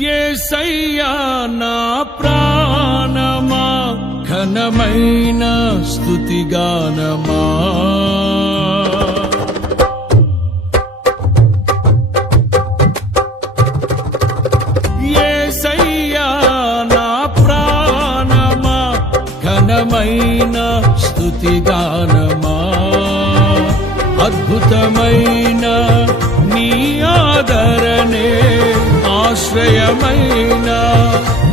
యేసయ్యా నా ప్రాణమా ఘనమైన స్తుతిగానమా యేసయ్యా నా ప్రాణమా ఘనమైన స్తుతిగానమా అద్భుతమైన నీ ఆదరణే ఆశ్రయమైన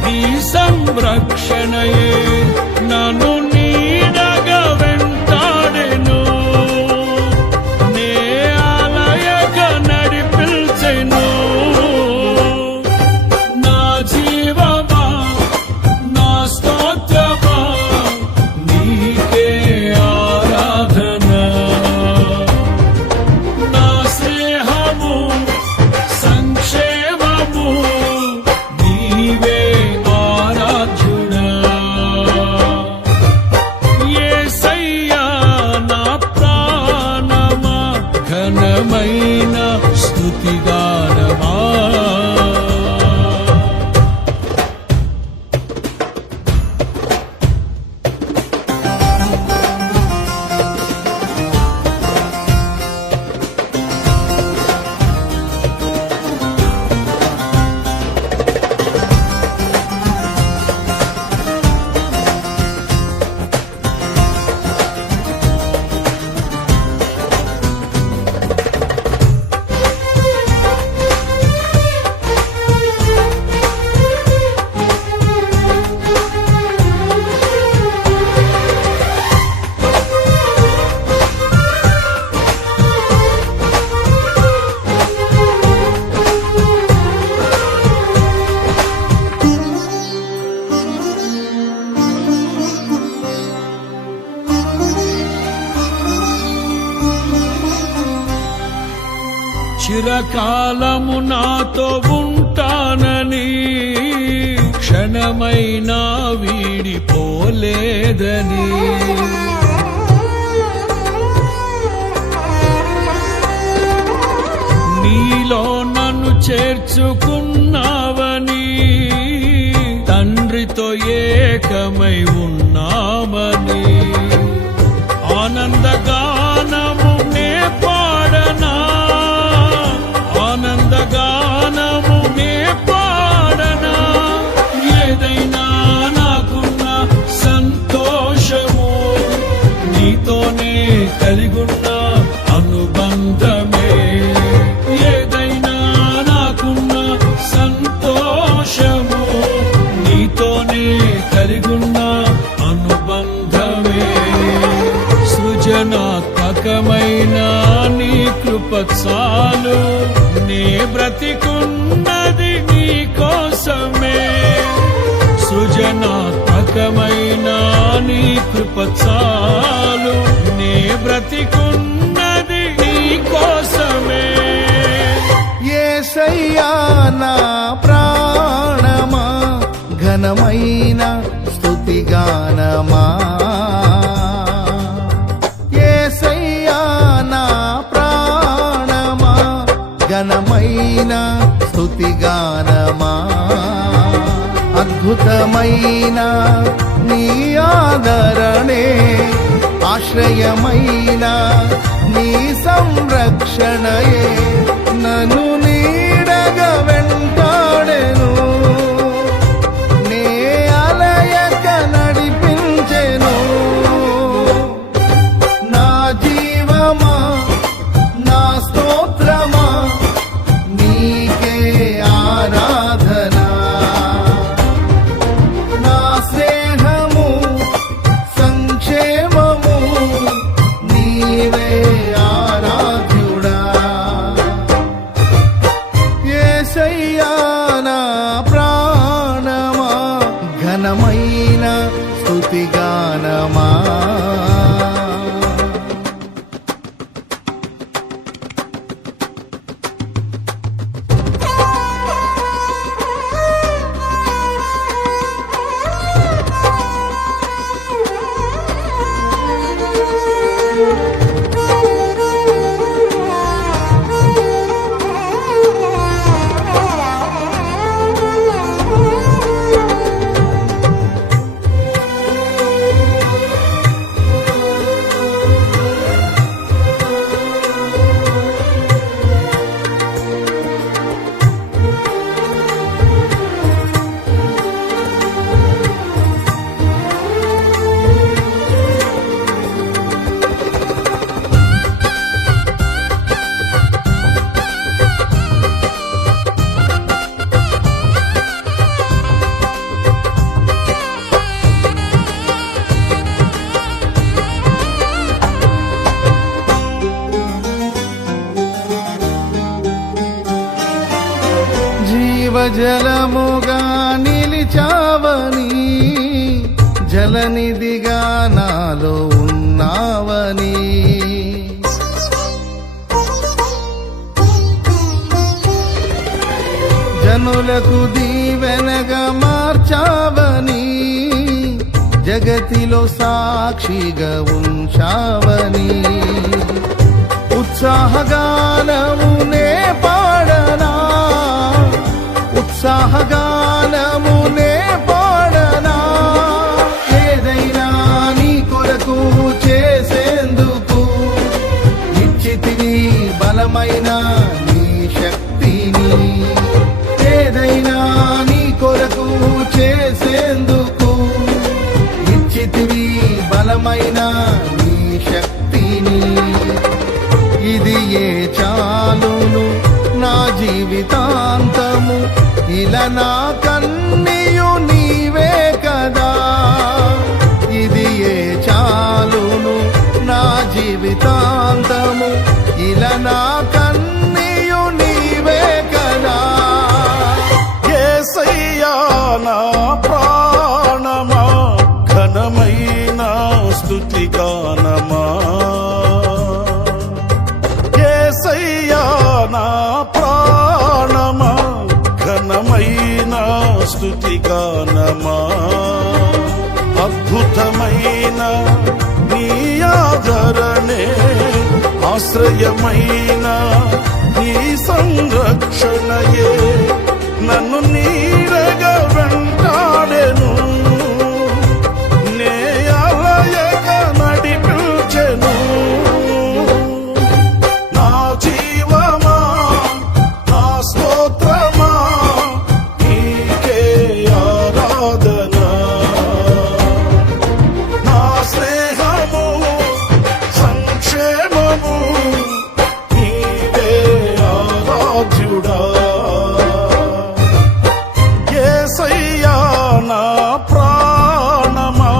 నీ సంరక్షణయే నన్ను నీడగా వెంటాడెను నే ఆలయక నడిపించెను నా జీవమా నా స్తోత్రమా నీకే ఆరాధన నా స్నేహము సంక్షేమము నీవే ఆరాధ్యుడా యేసయ్యా నా ప్రాణమా ఘనమైన స్తుతిగానమా చిరకాలము నాతో ఉంటానని క్షణమైనా వీడిపోలేదని నీలో నన్ను చేర్చుకున్నావని తండ్రితో ఏకమై ఉన్నామని ఆనందగానము నే పాడనా ఆనందగానము నే పాడనా ఏదైనా నాకున్న సంతోషము నీతోనే కలిగున్న అనుబంధమే ఏదైనా నాకున్న సంతోషము నీతోనే కలిగున్న అనుబంధమే సృజనాత్మకమైన నీ కృప చాలు నే బ్రతికున్నది నీ కోసమే సృజనాత్మకమైన నీ కృప చాలు నే బ్రతికున్నది నీ కోసమే యేసయ్యా నా ప్రాణమా ఘనమైన స్తుతిగానమా యేసయ్యా నా ప్రాణమా ఘనమైన స్తుతిగానమా అద్భుతమైన నీ ఆదరణే ఆశ్రయమైన నీ సంరక్షణయే నన్ను నీడగా వెంటాడెను నే ఆలయక నడిపించెను నా జీవమా నా స్తోత్రమా నీకే ఆరాధన నా స్నేహము సంక్షేమము నీవే ఆరాధ్యుడా యేసయ్యా నా ప్రాణమా ఘనమైన స్తుతిగానమా జీవజలముగా నిలిచావని, జలనిధిగా నాలో ఉన్నావని, జనులకు దీవెనగా మార్చావని, జగతిలో సాక్షిగా ఉంచావని, ఉత్సాహగానమునే పాడనా, ఉత్సాహగానమునే పాడనా, ఏదైనా నీ కొరకు చేసేందుకు ఇచ్చితివి బలమైన నీ శక్తిని, ఏదైనా నీ కొరకు చేసేందుకు ఇచ్చితివి బలమైన నీ శక్తిని, ఇది ఏ చాలును నా జీవితాంతము, ఇలా నా కన్నీయు నీవే కదా, ఇది ఏ చాలును నా జీవితాంతము, ఇలా నా కన్నీయు నీవే కదా. యేసయ్యా నా ప్రాణమా, ఘనమైన స్తుతి గానమా, యేసయ్యా నా ప్రాణమా, ఘనమైన స్తుతి గానమా, అద్భుతమైన నీ ఆదరణే, ఆశ్రయమైన నీ సంరక్షణయే నన్ను నీడగా వెంటాడెను, నే అలయగా నడిపించెను. నా జీవమా నా స్తోత్రమా నీకే ఆరాధన, నా స్నేహము సంక్షేమము నీవే ఆరాధ్యుడా. యేసయ్యా నా ప్రాణమా,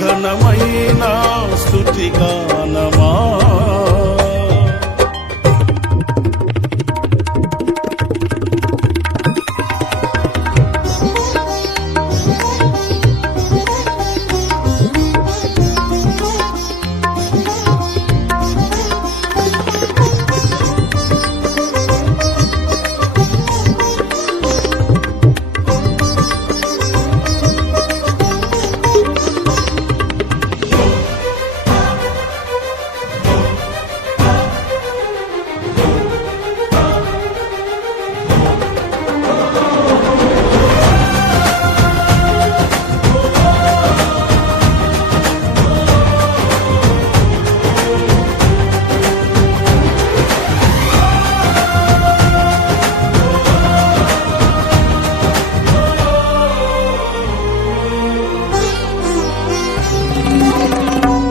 ఘనమైన స్తుతి గానమా.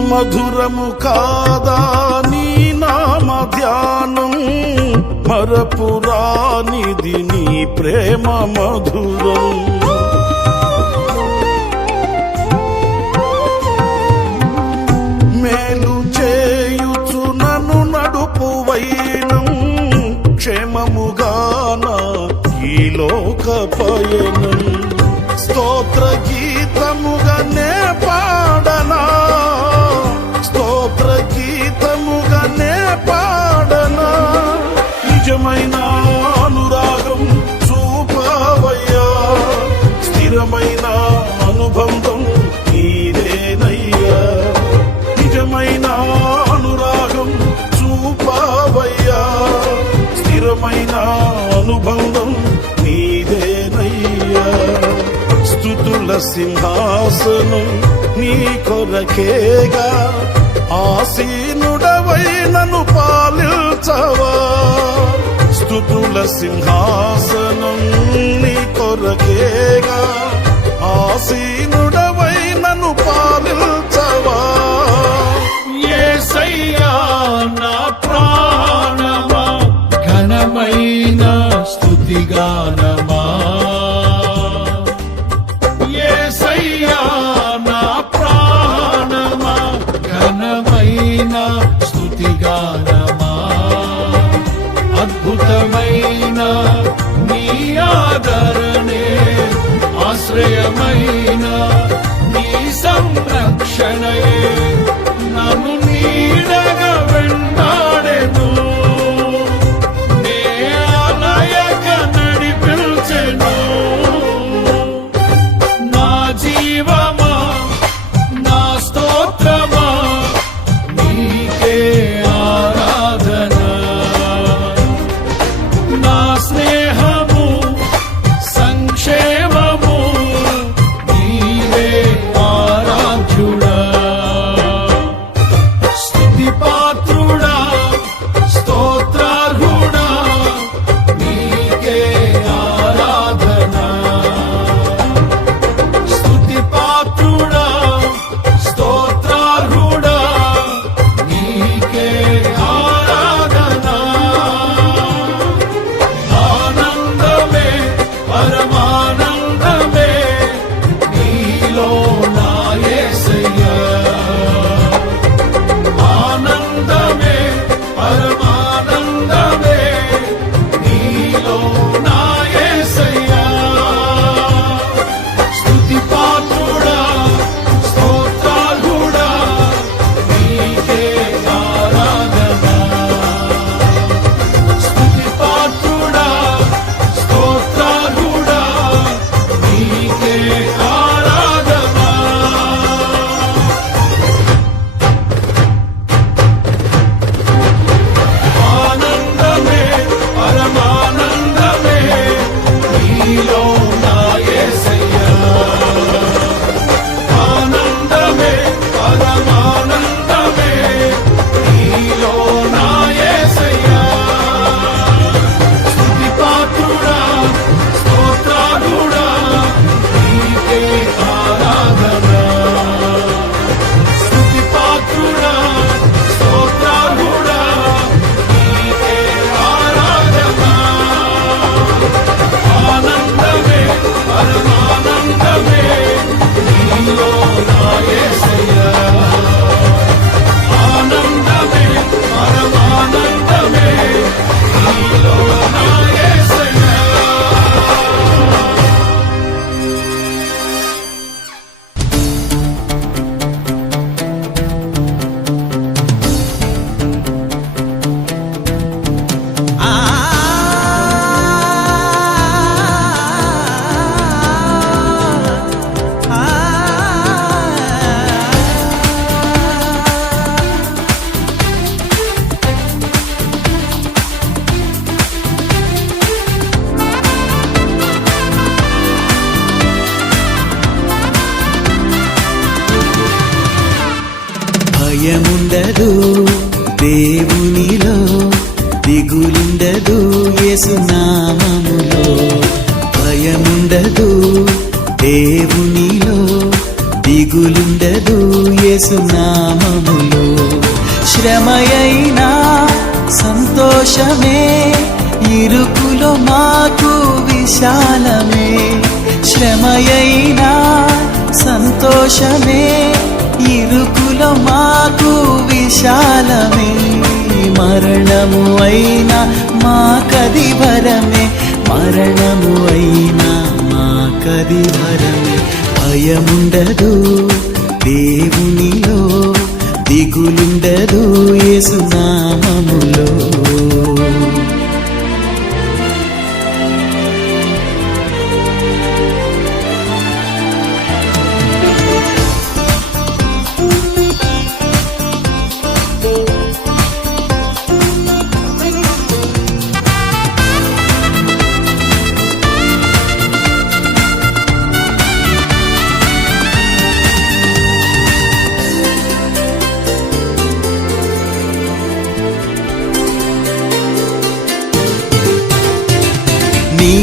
మధురము కాదా నీ నామ ధ్యానం, మరపురానిది నీ ప్రేమ మధురం. మేలు చేయుచు నన్ను నడుపు వైనం, క్షేమముగాన ఈ లోక పయనం, స్తోత్ర గీతముగానే పాడనా, స్తోత్ర గీతముగానే పాడనా, నిజమైన అనురాగం చూపవయ్యా, స్థిరమైన అనుబంధం నీదేనయ్యా, నిజమైన అనురాగం చూపవయ్యా, స్థిరమైన అనుబంధం నీదేనయ్యా. స్తుతుల సింహాసనం నీ కొరకేగా, ఆసీనుడవై నన్ను పాలించవా, స్తుతుల సింహాసనం నీ కొరకేగా, ఆసీనుడవై నన్ను పాలించవా. యేసయ్యా నా ప్రాణమా, ఘనమైన స్తుతిగానమా, యేసయ్యా నా ప్రాణమా, ఘనమైన స్తుతిగానమా, అద్భుతమైన నీ ఆదరణే ఆశ్రయమైన నీ సంరక్షణయే నన్ను నీడగా వెంటాడెను నే ఆలయక నడిపించెను నా జీవమా నా స్తోత్రమా నీకే ఆరాధన నా స్నేహము సంక్షేమము నీవే ఆరాధ్యుడా స్తుతి పాత్రుడా స్తోత్రార్హుడా నీకే ఆరాధన స్తుతి పాత్రుడా స్తోత్రార్హుడా నీకే ఆరాధన ఆనందమే పరమానందమే నీలో నా యేసయ్యా ఆనందమే పరమానందమే నీలో నా యేసయ్యా స్తుతి పాత్రుడా స్తోత్రార్హుడా నీకే ఆరాధన స్తుతి పాత్రుడా స్తోత్రార్హుడా నీకే ఆరాధన ఆనందమే పరమానందమే నీలో నా యేసయ్యా ఆనందమే పరమానందమే నీలో నా యేసయ్యా స్తుతి పాత్రుడా స్తోత్రార్హుడా నీకే ఆరాధన స్తుతి పాత్రుడా స్తోత్రార్హుడా నీకే ఆరాధన ఆనందమే పరమానందమే నీలో నా యేసయ్యా ఆనందమే పరమానందమే నీలో నా యేసయ్యా భయముండదు దేవునిలో దిగులుండదు యేసునామములో భయముండదు దేవునిలో దిగులుండదు యేసునామములో శ్రమయైనా సంతోషమే ఇరుకులో మాకు విశాలమే శ్రమయైనా సంతోషమే ఇరుకులో మాకు విశాలమే మరణము అయినా మాకది వరమే మరణము అయినా మాకది వరమే భయముండదు దేవునిలో దిగులుండదు యేసునామములో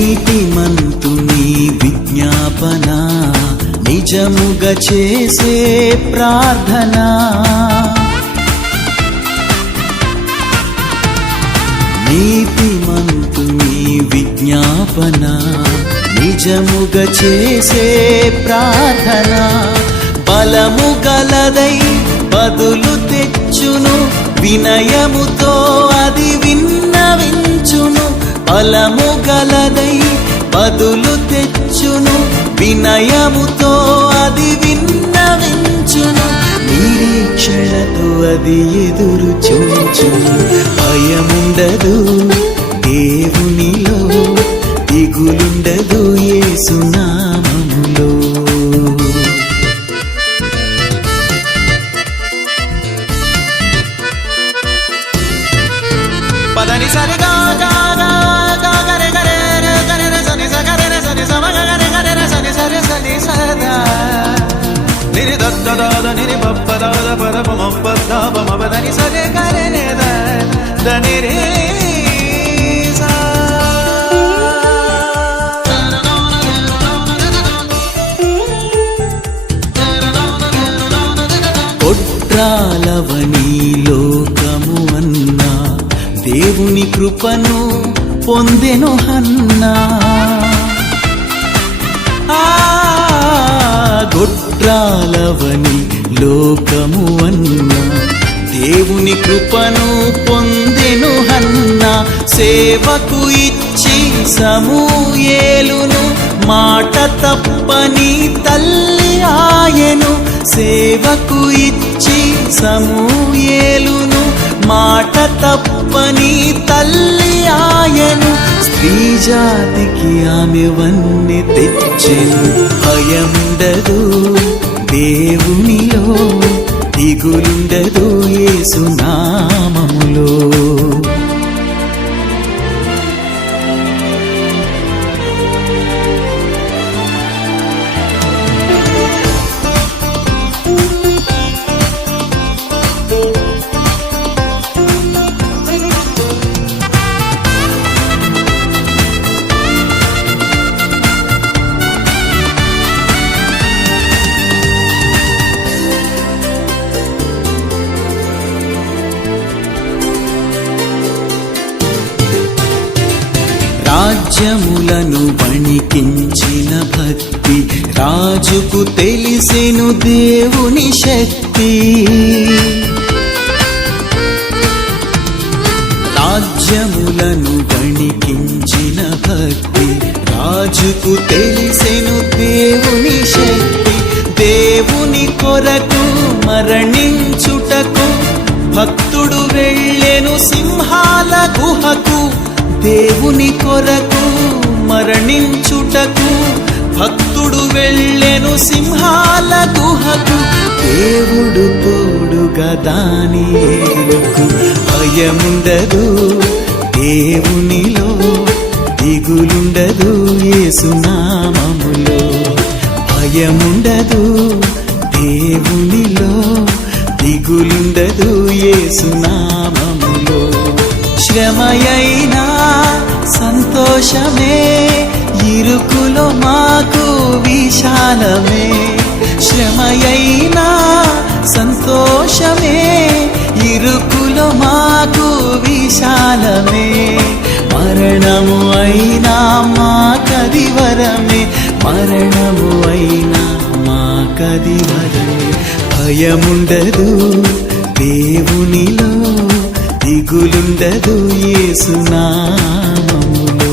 నీతిమంతుని విజ్ఞాపన నిజముగా చేసే ప్రార్థన నీతిమంతుని విజ్ఞాపన నిజముగా చేసే ప్రార్థన బలము గలదై బదులు తెచ్చును వినయముతో అది విన్నవించును బలము గలదై బదులు తెచ్చును, వినయముతో అది విన్నవించును, నిరీక్షణతో అది ఎదురు చూచును. భయముండదు దేవునిలో, దిగులుండదు యేసు నామములో. పదని సరిగా గరే గరే గరే రే సని సగరే రే సని సమ గరే గరే రే సని సరి సని సదా నిరి దత్త దాద నిరి బప్ప దాద పద పమ పద పమ పదని సరి గరే నే దని రే సా. కొట్రాలవని లోకము అన్నా దేవుని కృపను పొందెను హన్నా. గొట్రాలవని లోకము అన్నా దేవుని కృపను పొందెను హన్నా. సేవకు ఇచ్చి సమూయేలును మాట తప్పని తల్లి ఆయను. సేవకు ఇచ్చి సమూయేలును మాట తప్పని తల్లి ఆయను. స్త్రీ జాతికి ఆమె వన్నె తెచ్చెను. భయముండదు దేవునిలో, దిగులుండదు యేసు నామములో. రాజ్యములను వణికించిన భక్తి, రాజుకు తెలిసెను దేవుని శక్తి. రాజ్యములను వణికించిన భక్తి, రాజుకు తెలిసెను దేవుని శక్తి. దేవుని కొరకు మరణించుటకు భక్తుడు వెళ్ళెను సింహాల గుహకు. దేవుని కొరకు మరణించుటకు భక్తుడు వెళ్ళెను సింహాల గుహకు. దేవుడు తోడుగా దానియేలుకు. భయముండదు దేవునిలో, దిగులుండదు యేసు నామములో. భయముండదు దేవునిలో, దిగులుండదు యేసు నామములో. శ్రమయైనా సంతోషమే, ఇరుకులో మాకు విశాలమే. శ్రమయైనా సంతోషమే, ఇరుకులో మాకు విశాలమే. మరణము అయినా మాకది వరమే, మరణము అయినా మాకది వరమే. భయముండదు దేవునిలో, దిగులుండదు యేసు నామములో.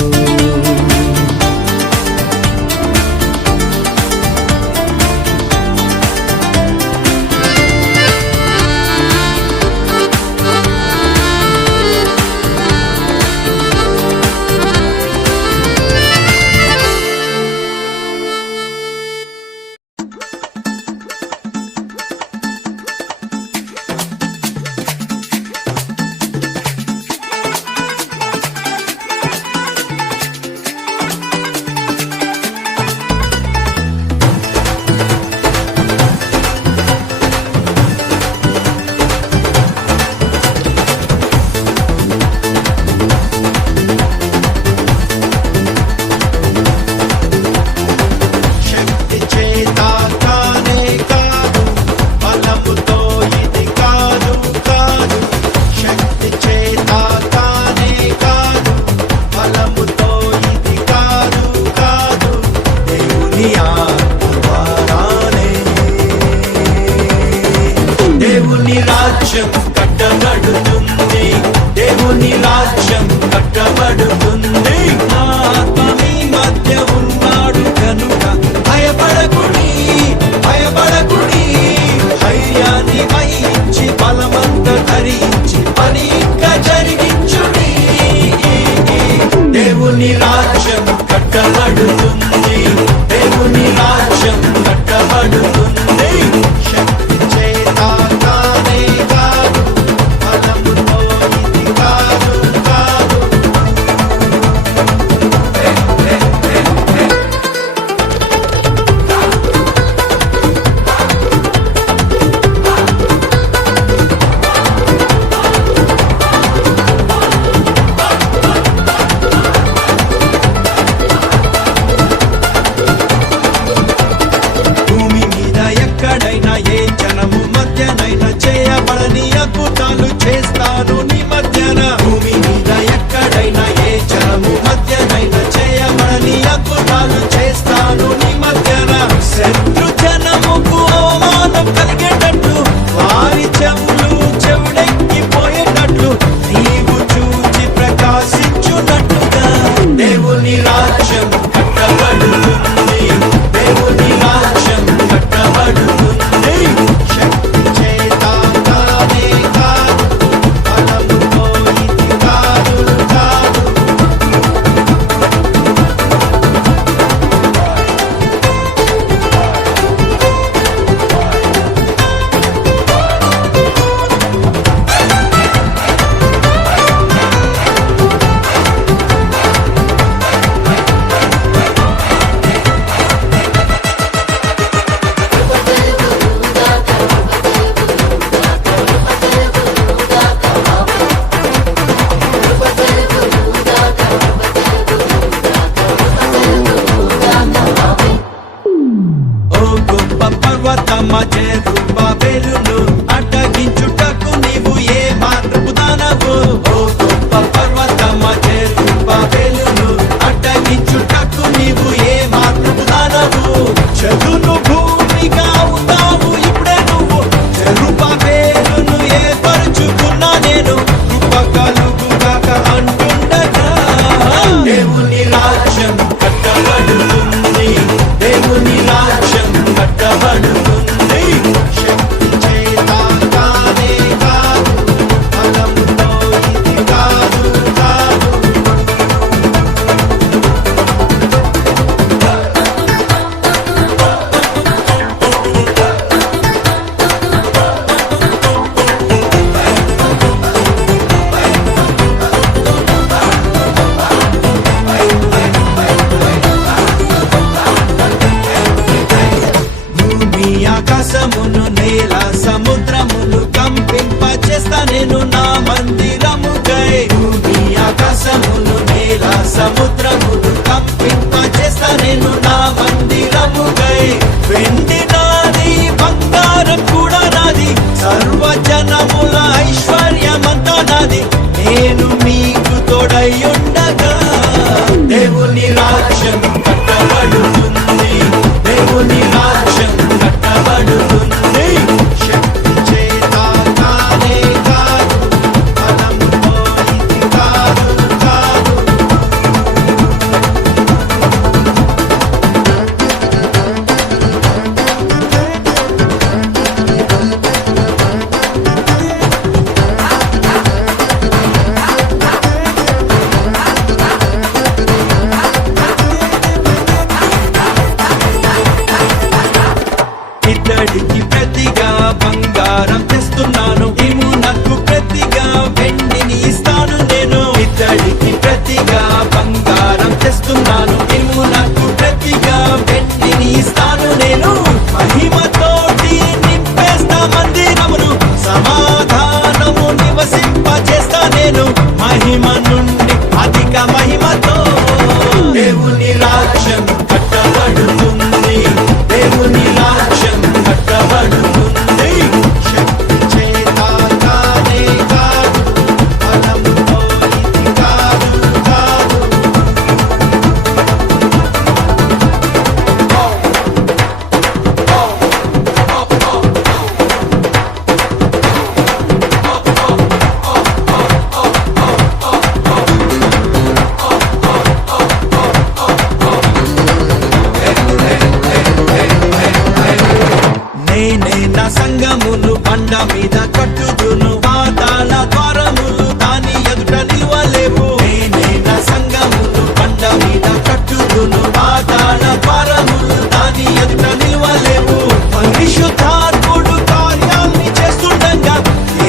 రాజ్యం కట్టబడుతుంది, దేవుని రాజ్యం కట్టబడుతుంది. శక్తి చేత కానే కాదు, బలముతో ఇది కాదు కాదు. ఓ గొప్ప పర్వతమ్మ జెరుబాబెలును అడ్డగించుటకు నీవు ఏ మాత్రపు దానవు. ఓ గొప్ప పర్వతమ్మ జెరుబాబెలును అడ్డగించుటకు నీవు ఏ మాత్రపు దానవు. చదును భూమిగా అవుతావు ఇప్పుడే నువ్వు, జెరుబాబెలును ఏర్పరచుకున్నా నేను, కృప కలుగుగాక అంటుండగా. దేవుని రాజ్యం కట్టబడుతుంది, దేవుని రాజ్యం కట్టబడుతుంది. శక్తి చేత కానే కాదు, బలముతో ఇది కాదు కాదు. భూమి ఆకాశమును నేల సముద్రమును కంపింపచేస్తా నేను నా మందిరముకై. భూమి ఆకాశమును నేల సముద్రమును కంపింపచేస్తా నేను నా మందిరముకై. వెండి నాది, బంగారం కూడా నాది, సర్వజనముల ఐశ్వర్యమంతా నాది, నేను మీకు తోడై ఉండగా. దేవుని రాజ్యం కట్టబడుతుంది, దేవుని రాజ్యం కట్టబడుతుంది. శక్తి చేత కానే కాదు, బలముతో ఇది కాదు కాదు. ఇతడికి ప్రతిగా బంగారం తెస్తున్నాను, ఇమునకు ప్రతిగా వెండిని ఇస్తాను నేను. ఇతడికి ప్రతిగా బంగారం తెస్తున్నాను, ఇమునకు ప్రతిగా వెండిని ఇస్తాను నేను. మహిమతోటి నింపేస్తా మందిరమును, సమాధానము నివసింపచేస్తా నేను, మహిమ నుండి అధిక మహిమతో. దేవుని రాజ్యం కట్టబడుతుంది, దేవుని రాజ్యం కట్టబడుతుంది. శక్తి చేత కానే కాదు, బలముతో ఇది కాదు కాదు. నేనే నా సంగమును బండ మీద కట్టుదును, పాతాళ ద్వారములు దాని ఎదుట నిలువలేవు. నేనే నా సంగమును బండ మీద కట్టుదును, పాతాళ ద్వారములు దాని ఎదుట నిలువలేవు. పరిశుద్ధాత్ముడు కార్యాల్ని చేస్తుండగా,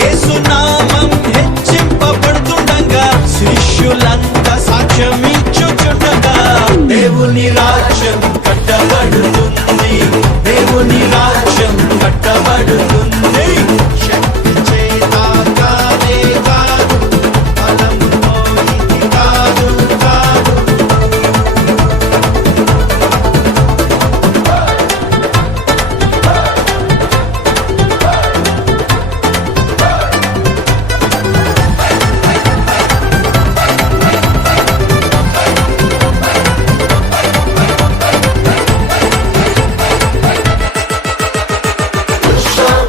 యేసు నామం హెచ్చింపబడుతుండగా, శిష్యులంతా సాక్ష్యం ఇచ్చుచుండగా. దేవుని రాజ్యం కట్టబడుతుంది, దేవుని రాజ్యం కట్టబడుతుంది. శక్తి చేత కానే కాదు, బలముతో ఇది కాదు కాదు. Show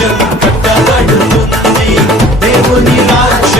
రాజ్యం కట్టబడుతుంది దేవుని రాజ్యం